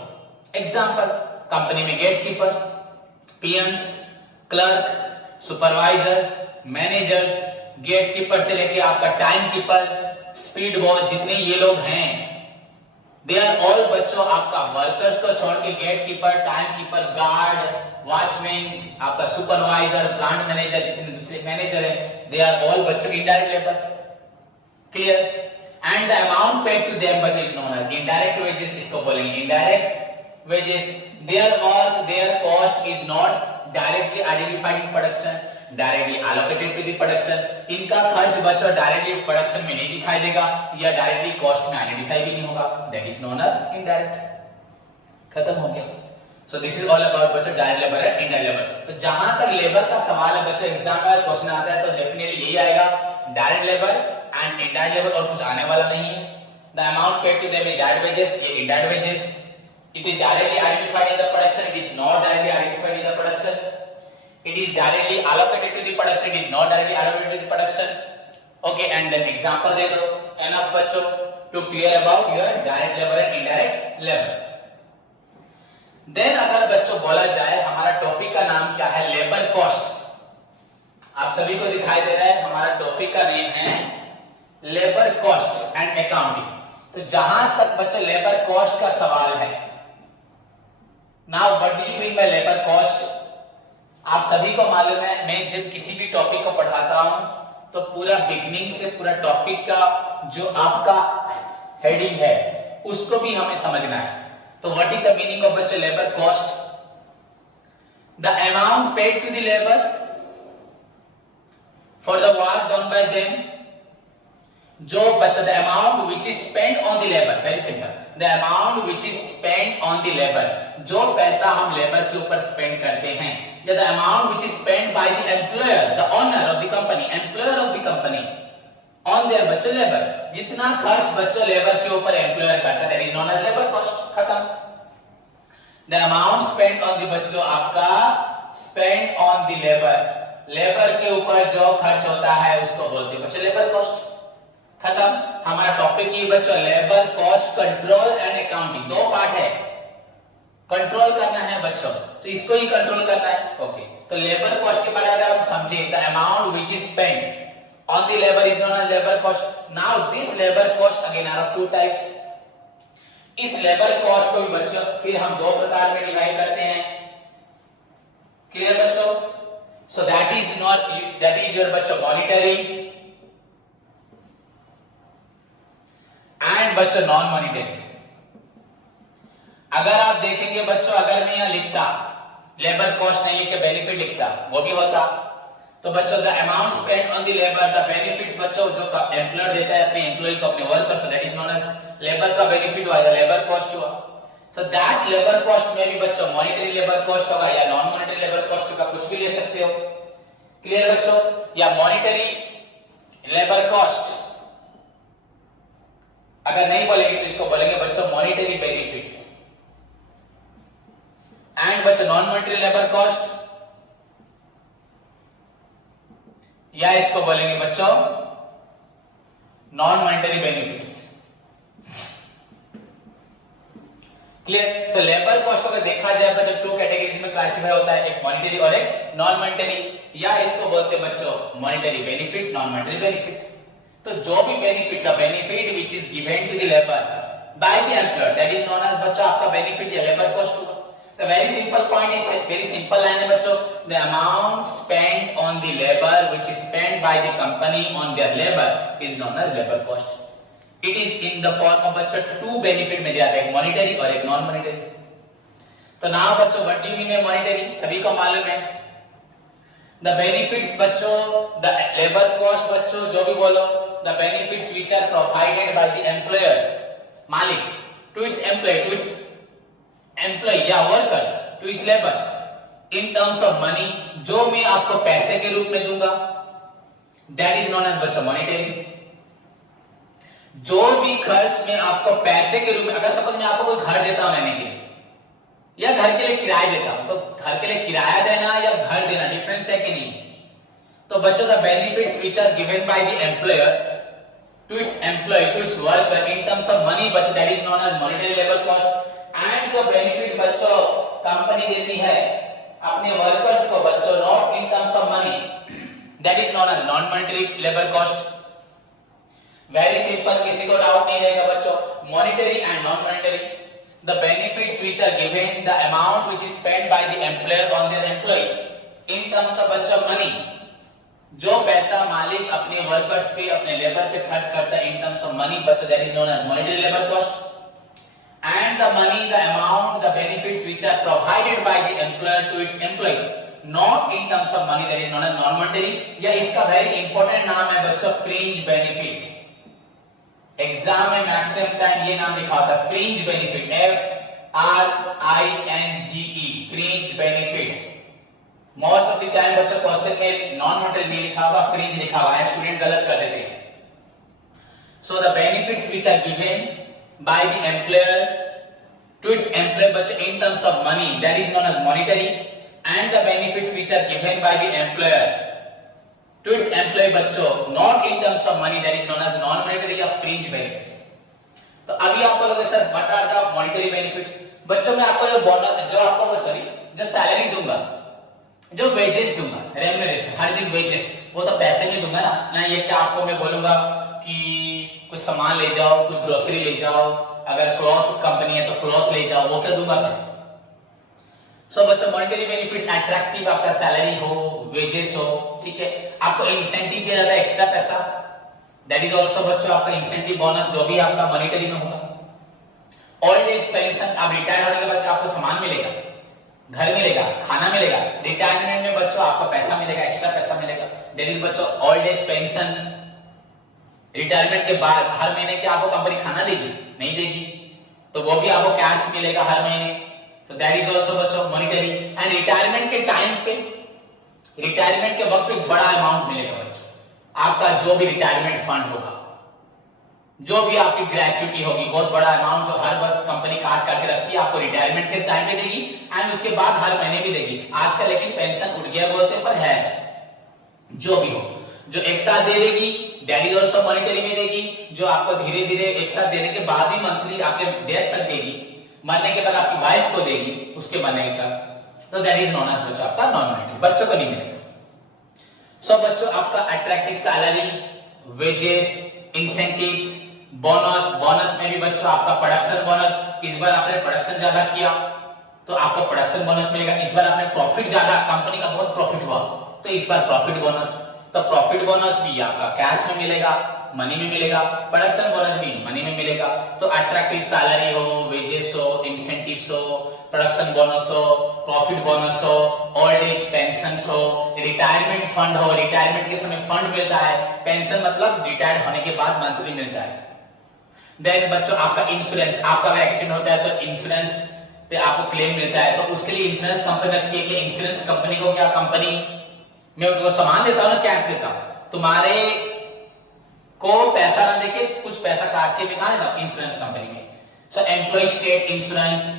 एग्जांपल कंपनी में gate keeper, peons, clerk, supervisor, managers, gate keeper से लेके आपका टाइम कीपर, स्पीड बॉस, जितने ये लोग हैं, दे आर ऑल बच्चों आपका वर्कर्स को छोड़ के gate keeper, time keeper, guard, watchman, आपका सुपरवाइजर, प्लांट मैनेजर, जितने दूसरे मैनेजर हैं, दे आर ऑल बच्चों indirect labour. Clear? And the amount paid to them बच्चों is known as indirect wages. इसको बोलेंगे indirect wages. Their work, their cost is not directly identified in production, directly allocated to the production. इनका खर्च बच्चों directly production में नहीं दिखाई देगा या डायरेक्टली कॉस्ट में आइडेंटिफाई भी नहीं होगा. That is known as indirect. खत्म हो गया. So this is all about बच्चों डायरेक्ट लेबर है, इनडायरेक्ट लेबर. तो जहां तक लेबर का सवाल है बच्चों, एग्जाम में क्वेश्चन आता है तो डेफिनेटली यही आएगा, direct labour and indirect labour, और कुछ आने वाला नहीं है. The amount paid to them is direct wages, ये indirect wages. It is directly identified in the production, it is not directly identified in the production. It is directly allocated to the production, it is not directly allocated to the production. Okay, and then example दे दो. Enough बच्चों to clear about your direct labor and indirect labor. Then अगर बच्चों बोला जाए हमारा topic का नाम क्या है, लेबर कॉस्ट. आप सभी को दिखाई दे रहा है हमारा टॉपिक का नेम है लेबर कॉस्ट एंड अकाउंटिंग. तो जहां तक बच्चों लेबर कॉस्ट का सवाल है, now what do you mean by labour cost? आप सभी को मालूम है, मैं जब किसी भी टॉपिक को पढ़ाता हूं तो पूरा बिगनिंग से पूरा टॉपिक का जो आपका हेडिंग है उसको भी हमें समझना है. तो what is the meaning of बच्चे labour cost? The amount paid to the labour for the work done by them. जो बच्चा the amount which is spend on the labour, very simple, the amount which is spend on the labour, जो पैसा हम labour के ऊपर spend करते हैं, या the amount which is spent by the employer, the owner of the company, employer of the company on their बच्चों labour. जितना खर्च बच्चों लेबर के ऊपर एम्प्लॉयर करता है, that is known as labor cost. खत्म. the amount spent on the बच्चों आपका spent on the labor, labour के ऊपर जो खर्च होता है उसको बोलते हैं बच्चों लेबर कॉस्ट. खत्म. हमारा टॉपिक ये बच्चों labour cost control and accounting, 2 part है. कंट्रोल करना है बच्चों, तो इसको ही कंट्रोल करना है. ओके, तो लेबर कॉस्ट के बारे में अगर हम समझे, the amount which is spent on the labour is known as labour cost. Now this labour cost again are of 2 types. इस लेबर कॉस्ट को बच्चों फिर हम 2 प्रकार में डिवाइड करते हैं. क्लियर बच्चों? सो दैट इज योर बच्चों मॉनिटरी एंड बच्चों नॉन मॉनिटरी. अगर आप देखेंगे बच्चों, अगर मैं यहां लिखता लेबर कॉस्ट नहीं लिख के बेनिफिट लिखता, वो भी होता. तो बच्चों the amount spend on the labour, the benefits बच्चों जो एम्प्लॉयर देता है अपने एम्प्लॉय को, अपने वर्कर को, that is known as labour का बेनिफिट हुआ, लेबर कॉस्ट हुआ. सो दैट लेबर कॉस्ट में भी बच्चों मॉनिटरी लेबर कॉस्ट होगा या नॉन मॉनिटरी लेबर कॉस्ट होगा, कुछ भी ले सकते हो. क्लियर बच्चों? या मॉनिटरी लेबर कॉस्ट, अगर नहीं बोलेंगे तो इसको बोलेंगे बच्चों मॉनिटरी बेनिफिट्स। एंड बच्चों नॉन मॉनिटरी लेबर कॉस्ट, या इसको बोलेंगे बच्चों नॉन मॉनिटरी बेनिफिट्स। क्लियर? तो लेबर कॉस्ट को अगर देखा जाए बच्चों टू कैटेगरीज में क्लासिफाई होता है, एक मॉनिटरी और एक नॉन मॉनिटरी, या इसको बोलते हैं बच्चों monetary benefit, non monetary benefit. तो जो भी benefit, the benefit which is given to the labour by the employer, that is known as बच्चों आपका बेनिफिट या लेबर कॉस्ट हुआ। The very simple point is very simple line है बच्चों, the amount spent on the labor which is spent by the company on their labor is known as labor cost. It is in the form of बच्चों two benefit में दिया था, एक monetary और एक non monetary। तो now बच्चों what do you mean by monetary? सभी को मालूम है। The benefits बच्चों, the labor cost बच्चों जो भी बोलो, the benefits which are provided by the employer, मालिक, to its employee, to its employee या worker, to is labour in terms of money, जो मैं आपको पैसे के रूप में दूंगा, दैट इज नोन एज बच्चों मॉनिटरी। जो भी खर्च मैं आपको पैसे के रूप में, अगर सपोज मैं आपको कोई घर देता हूं रहने के लिए या घर के लिए किराया देता हूं, तो घर के लिए किराया देना या घर देना डिफरेंस है कि नहीं? तो बच्चों the benefits which are given by the employer to its employee, to its worker in terms of money बच्चों, that is known as monetary labour cost. And जो बेनिफिट बच्चों कंपनी देती है अपने वर्कर्स को बच्चों not in terms of money, that is known as non monetary labour cost. Very simple, किसी को डाउट नहीं रहेगा बच्चों, monetary and non monetary, the benefits which are given, the amount which is spent by the employer on their employ in terms of बच्चों money, जो पैसा मालिक अपने वर्कर्स पे, अपने लेबर पे खर्च करता है इन टर्म्स ऑफ मनी बच्चों, that is known as monetary labour cost. And the money, the amount, the benefits which are provided by the employer to its employee, not in terms of money, that is known as non-monetary। या इसका very important नाम है बच्चों fringe benefit। Exam में maximum time ये नाम लिखा होता है fringe benefit, FRINGE, fringe benefits। Most of the time बच्चों क्वेश्चन में non-monetary नहीं लिखा होगा, fringe लिखा हुआ है, स्टूडेंट गलत कर देते हैं। So the benefits which are given by the employer to its employee but in terms of money, that is known as monetary, and the benefits which are given by the employer to its employee बच्चों not in terms of money, that is known as non monetary या fringe benefits। तो अभी आपको लगे sir what are the monetary benefits? बच्चों मैं आपको जो बोनस, जो आपको सॉरी जो सैलरी दूंगा, जो वेजेस दूंगा, रेम्यूनरेशन, हर दिन वेजेस, वो तो पैसे में दूंगा ना ये क्या आपको मैं बोलूंगा कि कुछ सामान ले जाओ, कुछ ग्रोसरी ले जाओ, अगर क्लॉथ कंपनी है तो क्लॉथ ले जाओ, वो क्या दूंगा क्या? सो बच्चों मॉनेटरी बेनिफिट्स अट्रैक्टिव, आपका सैलरी हो, वेजेस हो, ठीक है, आपको इंसेंटिव दिया जाता है एक्स्ट्रा पैसा, दैट इज आल्सो बच्चों आपका इंसेंटिव बोनस जो भी आपका मॉनेटरी में होगा। ओल्ड एज पेंशन, आप रिटायर होने के बाद आपको सामान मिलेगा, घर मिलेगा, खाना मिलेगा। रिटायरमेंट में बच्चों आपको पैसा मिलेगा, एक्स्ट्रा पैसा मिलेगा, दैट इज बच्चों ओल्ड एज पेंशन। रिटायरमेंट के बाद हर महीने क्या आपको कंपनी खाना देगी? नहीं देगी, तो वो भी आपको कैश मिलेगा हर महीने, तो दैट इज आल्सो बच्चों मॉनेटरी। एंड रिटायरमेंट के टाइम पे, रिटायरमेंट के वक्त एक बड़ा अमाउंट मिलेगा बच्चों, आपका जो भी रिटायरमेंट फंड होगा, जो भी आपकी ग्रेच्युटी होगी, बहुत बड़ा अमाउंट जो हर वक्त कंपनी काट करके रखती है, आपको रिटायरमेंट के टाइम पे देगी एंड उसके बाद हर महीने भी देगी। आजकल लेकिन पेंशन उठ गया बोलते पर है, जो भी हो, जो एक साथ दे देगी, दैट इज आल्सो मॉनेटरी में देगी, जो आपको धीरे धीरे एक साथ देने के बाद ही मंथली आपके डेथ तक देगी, मरने के बाद आपकी वाइफ को देगी उसके मरने तक, तो दैट इज नोन एज बच्चों आपका नॉन मॉनेटरी, बच्चों को नहीं मिलेगा। सो बच्चों आपका attractive salary, wages, incentives, bonus, bonus में भी बच्चों आपका प्रोडक्शन बोनस, इस बार आपने प्रोडक्शन ज्यादा किया तो आपको प्रोडक्शन बोनस मिलेगा, इस बार आपने प्रॉफिट ज्यादा, कंपनी का बहुत प्रॉफिट हुआ तो इस बार प्रॉफिट बोनस, तो प्रॉफिट बोनस भी आपका कैश में मिलेगा, मनी में मिलेगा, प्रोडक्शन बोनस भी मनी में मिलेगा। तो अट्रैक्टिव सैलरी हो, वेजेस हो, इंसेंटिव्स हो, प्रोडक्शन बोनस हो, प्रॉफिट बोनस हो, ओल्ड एज पेंशन हो, रिटायरमेंट फंड हो, रिटायरमेंट के समय फंड मिलता है, पेंशन मतलब रिटायर्ड होने के बाद मंथली मिलता है। देन बच्चों आपका इंश्योरेंस, आपका अगर एक्सीडेंट होता है तो इंश्योरेंस पे आपको क्लेम मिलता है, तो उसके लिए इंश्योरेंस कंपनी रखती है कि इंश्योरेंस कंपनी को क्या, कंपनी मैं उनको सामान देता हूँ ना, कैश देता हूँ, तुम्हारे को पैसा ना देके कुछ पैसा काट के भी कहा देता हूँ इंश्योरेंस कंपनी में। So employee state insurance,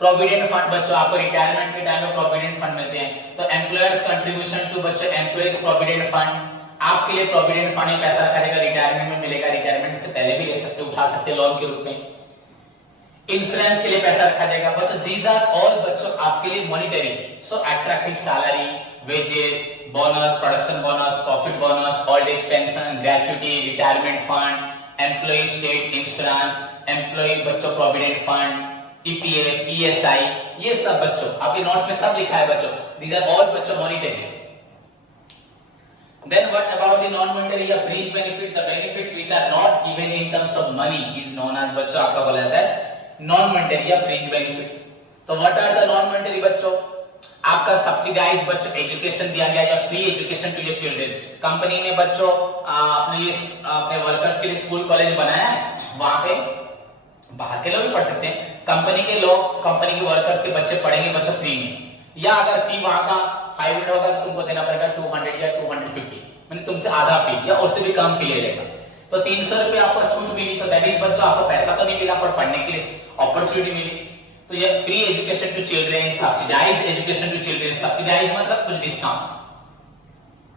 provident fund बच्चों आपको रिटायरमेंट के टाइम में प्रोविडेंट फंड मिलते हैं, तो एम्प्लॉयर्स कंट्रीब्यूशन टू बच्चों एम्प्लॉयज प्रोविडेंट फंड, आपके लिए प्रोविडेंट फंड में पैसा करेगा, रिटायरमेंट में मिलेगा, रिटायरमेंट से पहले भी ले सकते हो, उठा सकते हो लोन के रूप में। इंश्योरेंस के लिए पैसा रखा जाएगा बच्चों। दीज आर ऑल बच्चों आपके लिए monetary, so attractive salary, wages, bonus, production bonus, profit bonus, old age pension, gratuity, retirement fund, employ state insurance, employ बच्चों प्रोविडेंट फंड, ईपीएफ, ईएसआई, ये सब बच्चों आपके नोट्स में सब लिखा है बच्चों। दीज आर ऑल बच्चों monetary. Then what about the non-monetary या fringe benefit? The benefits which are not given in terms of money is known as बच्चों आपका बोला जाता है non-monetary या fringe benefits। तो what are the non-monetary बच्चों? आपका सब्सिडाइज बच्चों एजुकेशन दिया गया या free education to your children. Company ने बच्चों अपने लिए अपने वर्कर्स के लिए स्कूल कॉलेज बनाया है, वहां पे बाहर के लोग भी पढ़ सकते हैं, कंपनी के लोग, कंपनी के वर्कर्स के बच्चे पढ़ेंगे बच्चों फ्री में, या अगर फी वहां का 500 होगा तो तुमको देना पड़ेगा 200 या 250, मैंने तुमसे आधा फी या उससे भी कम फी ले लेगा, तो 300 रुपए आपको छूट मिली, तो दैट इज बच्चों आपको पैसा तो नहीं मिला पर पढ़ने के लिए अपॉर्चुनिटी मिली। तो ये free education to children, subsidise education to children, subsidise मतलब कुछ डिस्काउंट,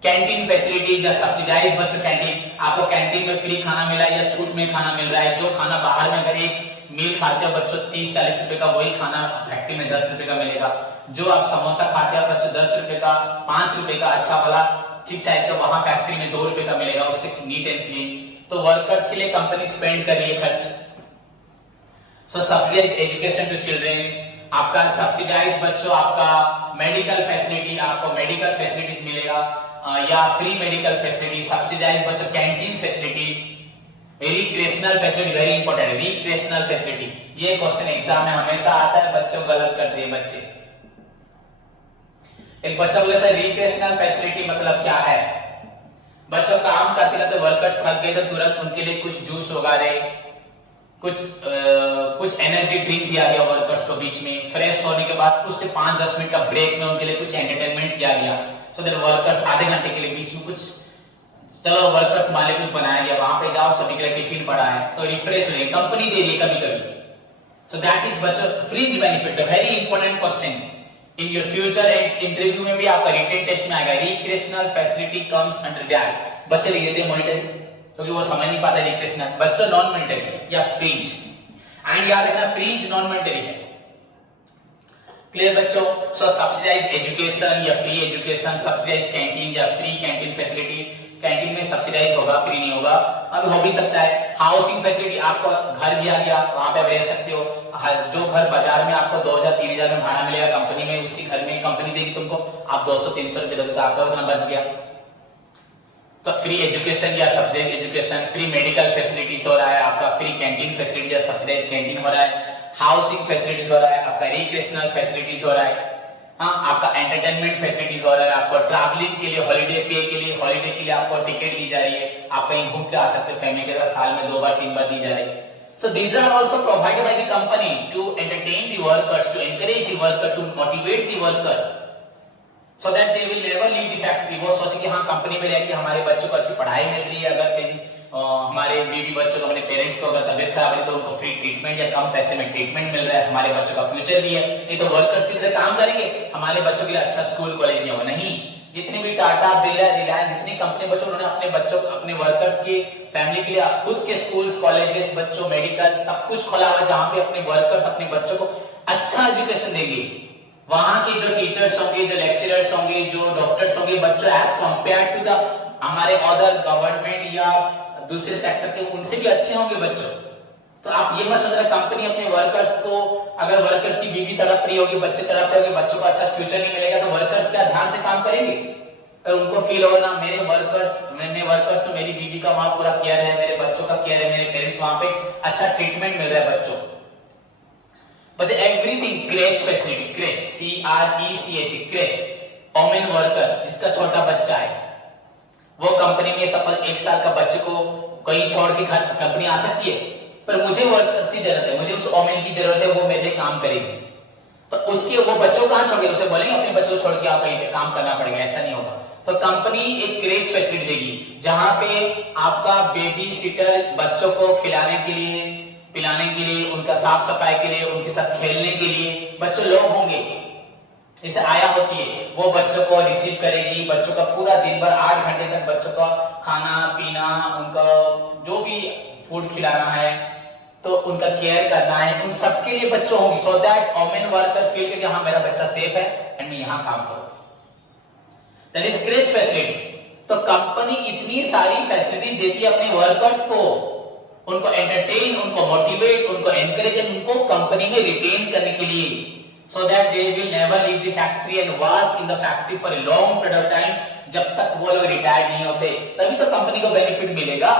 कैंटीन फैसिलिटीज या सब्सिडाइज बच्चों कैंटीन, आपको कैंटीन में फ्री खाना मिला है या छूट में खाना मिल रहा है, जो खाना बाहर में अगर एक मील खाते हो बच्चों 30-40 रुपए का, वही खाना फैक्ट्री में 10 रुपए का मिलेगा। जो आप समोसा खाते हो बच्चों 10 रुपए का, 5 रुपए का अच्छा वाला ठीक साइज का वहां फैक्ट्री में 2 रुपए का मिलेगा, उससे नीट एंड क्लीन। तो वर्कर्स के लिए कंपनी स्पेंड कर रही है खर्च। सो सब्सिडाइज एजुकेशन टू चिल्ड्रन, आपका सब्सिडाइज बच्चों आपका मेडिकल फैसिलिटी, आपको मेडिकल फैसिलिटीज मिलेगा या फ्री मेडिकल फैसिलिटी, सब्सिडाइज बच्चों canteen facilities, recreational facility, very important है रिक्रिएशनल फैसिलिटी। ये क्वेश्चन एग्जाम में हमेशा आता है, बच्चों गलत करते हैं बच्चे। एक बच्चा बोले सर रिक्रिएशनल फैसिलिटी मतलब क्या है? बच्चों काम करते करते वर्कर्स थक गए तो तुरंत उनके लिए कुछ जूस होगा रे, कुछ एनर्जी ड्रिंक दिया गया वर्कर्स को, बीच में फ्रेश होने के बाद कुछ से 5-10 मिनट का ब्रेक में उनके लिए कुछ एंटरटेनमेंट किया गया, सो दैट वर्कर्स आधे घंटे के लिए बीच में कुछ, चलो वर्कर्स वाले कुछ बनाया गया, वहां पे जाओ सभी के लिए टिफिन पड़ा है तो रिफ्रेश हो, कंपनी दे रही है कभी कभी। सो दैट इज बच्चों fringe benefit, very important question in your future and interview में भी आपका रिटन टेस्ट में आएगा। Recreational facility comes under dash, बच्चे लिख देते हैं मॉनिटरी क्योंकि वो समझ नहीं पाता रिक्रिएशनल, बच्चों नॉन मॉनिटरी या फ्रिंज, एंड याद रखना फ्रिंज नॉन मॉनिटरी है। क्लियर बच्चों? सो सब्सिडाइज एजुकेशन या फ्री एजुकेशन, सब्सिडाइज कैंटीन या फ्री कैंटीन फैसिलिटी, कैंटीन में सब्सिडाइज होगा, फ्री नहीं होगा, अभी हो भी सकता है। हाउसिंग फैसिलिटी, आपको घर दिया गया वहां पे रह सकते हो, जो घर बाजार में आपको 2000-3000 में भाड़ा मिलेगा, कंपनी में उसी घर में कंपनी देगी तुमको, आप 200-300 रुपए दोगे तो आपका उतना बच गया। तो फ्री एजुकेशन या subsidise education, free medical facilities हो रहा है, आपका फ्री कैंटीन फैसिलिटी या सब्सिडाइज कैंटीन हो रहा है, हाउसिंग फैसिलिटीज हो रहा है, आपका रिक्रिएशनल फैसिलिटीज हो रहा है, हाँ आपका एंटरटेनमेंट फैसिलिटीज हो रहा है, आपको ट्रैवलिंग के लिए, हॉलिडे पे के लिए, हॉलिडे के लिए आपको टिकट दी जा रही है, आप कहीं घूम के आ सकते हो फैमिली के साथ, साल में 2 बार 3 बार दी जा रही है। So these are also provided by the company to entertain the workers, to encourage the worker, to motivate the worker, so that they will never leave the factory। वो सोचे कि हाँ कंपनी में रहकर हमारे बच्चों को अच्छी पढ़ाई मिल रही है, अगर कहीं हमारे बीवी बच्चों को, अपने पेरेंट्स को अगर तबियत खराब है तो उनको फ्री ट्रीटमेंट या कम पैसे में ट्रीटमेंट मिल रहा है, हमारे बच्चों का फ्यूचर भी है। नहीं तो वर्कर्स की तरह काम करेंगे, हमारे बच्चों के लिए अच्छा स्कूल कॉलेज नहीं होगा। नहीं, जितनी भी टाटा, बिरला, रिलायंस, जितनी कंपनी बच्चों, उन्होंने अपने बच्चों, अपने वर्कर्स की फैमिली के लिए खुद के स्कूल्स, कॉलेजेस, बच्चों मेडिकल सब कुछ खोला हुआ, जहां पे अपने वर्कर्स अपने बच्चों को अच्छा एजुकेशन देंगे। वहां के जो टीचर्स होंगे, जो लेक्चरर्स होंगे, जो डॉक्टर्स होंगे, बच्चों एज कंपेयर टू द हमारे अदर गवर्नमेंट या दूसरे सेक्टर के, उनसे भी अच्छे होंगे बच्चों। तो आप ये मत सोचना कंपनी अपने वर्कर्स को, अगर वर्कर्स की बीवी तड़प रही होगी, बच्चे तड़प रहे होंगे, बच्चों को अच्छा फ्यूचर नहीं मिलेगा तो वर्कर्स क्या ध्यान से काम करेंगे? और उनको फील होगा ना मेरे वर्कर्स तो मेरी बीवी का वहां पूरा केयर है, मेरे बच्चों का केयर है, मेरे पेरेंट्स वहां पे अच्छा ट्रीटमेंट मिल रहा है बच्चों। बच्चे everything, creche facility, creche CRECH, creche, women worker, जिसका छोटा बच्चा है, वो कंपनी में सपोज 1 साल का बच्चे को कहीं छोड़ के कंपनी आ सकती है, पर मुझे वर्कर की जरूरत है, मुझे उस ओमेन की जरूरत है, वो मेरे लिए काम करेगी। तो उसके वो बच्चों कहां छोड़ेंगे, उसे बोलेंगे अपने बच्चों को छोड़ के आप कहीं पे काम करना पड़ेगा, ऐसा नहीं होगा। तो कंपनी एक क्रेच फैसिलिटी देगी जहां पे आपका बेबी सिटर बच्चों को खिलाने के लिए, पिलाने के लिए, उनका साफ सफाई के लिए, उनके साथ खेलने के लिए बच्चों लोग होंगे, जैसे आया होती है, वो बच्चों को रिसीव करेगी, बच्चों का पूरा दिन भर 8 घंटे तक बच्चों का खाना पीना, उनका जो भी फूड खिलाना है, तो उनका केयर करना है, उन सबके लिए बच्चों होंगे, so that women worker feel कि हाँ मेरा बच्चा सेफ है एंड मैं यहाँ काम करूँ। That is creche facility. तो कंपनी इतनी सारी फैसिलिटीज देती है अपने वर्कर्स को, उनको एंटरटेन, उनको मोटिवेट, उनको एनकरेज, उनको कंपनी में रिटेन करने के लिए, so that they will never leave the factory and work in the factory for a long period of time, जब तक वो लोग रिटायर नहीं होते, तभी तो कंपनी को बेनिफिट मिलेगा।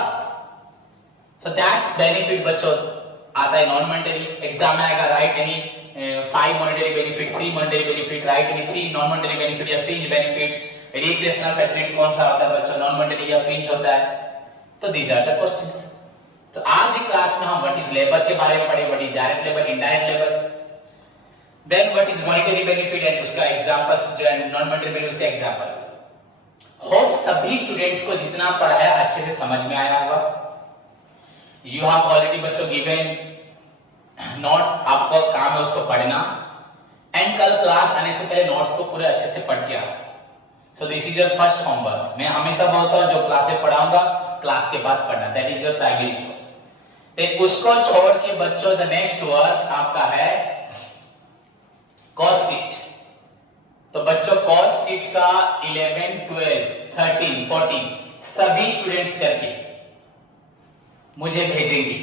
so that benefit बच्चों आता है नॉन मॉनेटरी, एग्जाम में आएगा right any 5 monetary benefit, 3 monetary benefit, right any 3 non monetary benefit या फ्रिंज बेनिफिट, रिक्रिएशनल फैसिलिटी कौन सा होता है बच्चों, नॉन मॉनेटरी या फ्रिंज होता है। तो these are the questions। तो आज की क्लास में हम व्हाट इज लेबर के बारे में पढ़े, what is direct labour, indirect labour, then what is monetary benefit and उसका एग्जांपल्स जो है नॉन मॉनेटरी बेनिफिट उसका एग्जांपल। होप सभी स्टूडेंट्स को जितना पढ़ाया अच्छे से समझ में आया होगा। यू हैव ऑलरेडी बच्चों गिवन नोट्स, आपको काम है उसको पढ़ना एंड कल क्लास आने से पहले नोट्स को पूरे अच्छे से पढ़ के आओ। सो this is your first homework. मैं हमेशा बोलता हूं जो क्लासेस पढ़ाऊंगा क्लास के बाद पढ़ना, that is your primary job. उसको छोड़ के बच्चों द नेक्स्ट वर्क आपका है कॉस्ट शीट। तो बच्चों कॉस्ट शीट का 11, 12, 13, 14 सभी स्टूडेंट्स करके मुझे भेजेंगे,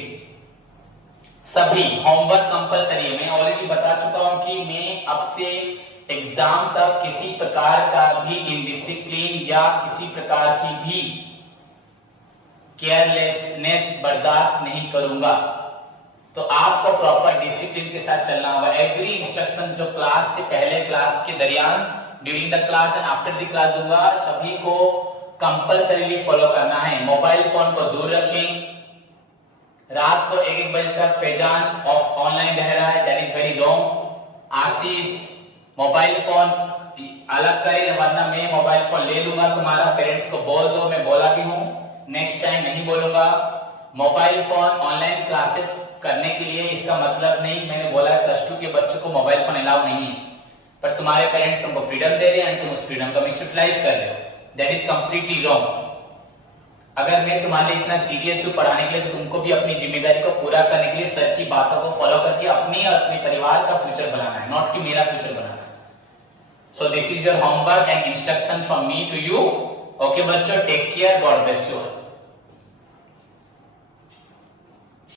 सभी होमवर्क कंपलसरी है। मैं ऑलरेडी बता चुका हूं कि मैं अब से एग्जाम तक किसी प्रकार का भी इनडिसिप्लिन या किसी प्रकार की भी केयरलेसनेस बर्दाश्त नहीं करूंगा। तो आपको प्रॉपर डिसिप्लिन के साथ चलना होगा। एवरी इंस्ट्रक्शन जो क्लास के पहले, क्लास के दरमियान, during the class and after the class दूंगा, सभी को कंपलसरीली फॉलो करना है। मोबाइल फोन को दूर रखें। रात को 1-1 बजे तक फैजान ऑनलाइन रह रहा है, that is very wrong. Ashish mobile phone अलग करें वरना मैं मोबाइल फोन ले लूंगा तुम्हारा। पेरेंट्स को बोल दो, मैं बोला भी हूं, नेक्स्ट टाइम नहीं बोलूंगा। मोबाइल फोन ऑनलाइन क्लासेस करने के लिए इसका मतलब नहीं, मैंने बोला है +2 के बच्चों को मोबाइल फोन अलाउ नहीं है, पर तुम्हारे पेरेंट्स तुमको फ्रीडम दे रहे हैं, तुम उस फ्रीडम को मिसयूटिलाइज कर रहे हो, दैट इज कंप्लीटली रॉन्ग। अगर मैं तुम्हारे लिए इतना सीरियस हूं पढ़ाने के लिए, तो तुमको भी अपनी जिम्मेदारी को पूरा करने के लिए सर की बातों को फॉलो करके अपने और अपने परिवार का फ्यूचर बनाना है, नॉट कि मेरा फ्यूचर बनाना है। So this is your homework and instruction from me to you. Okay बच्चों, take care, God bless you.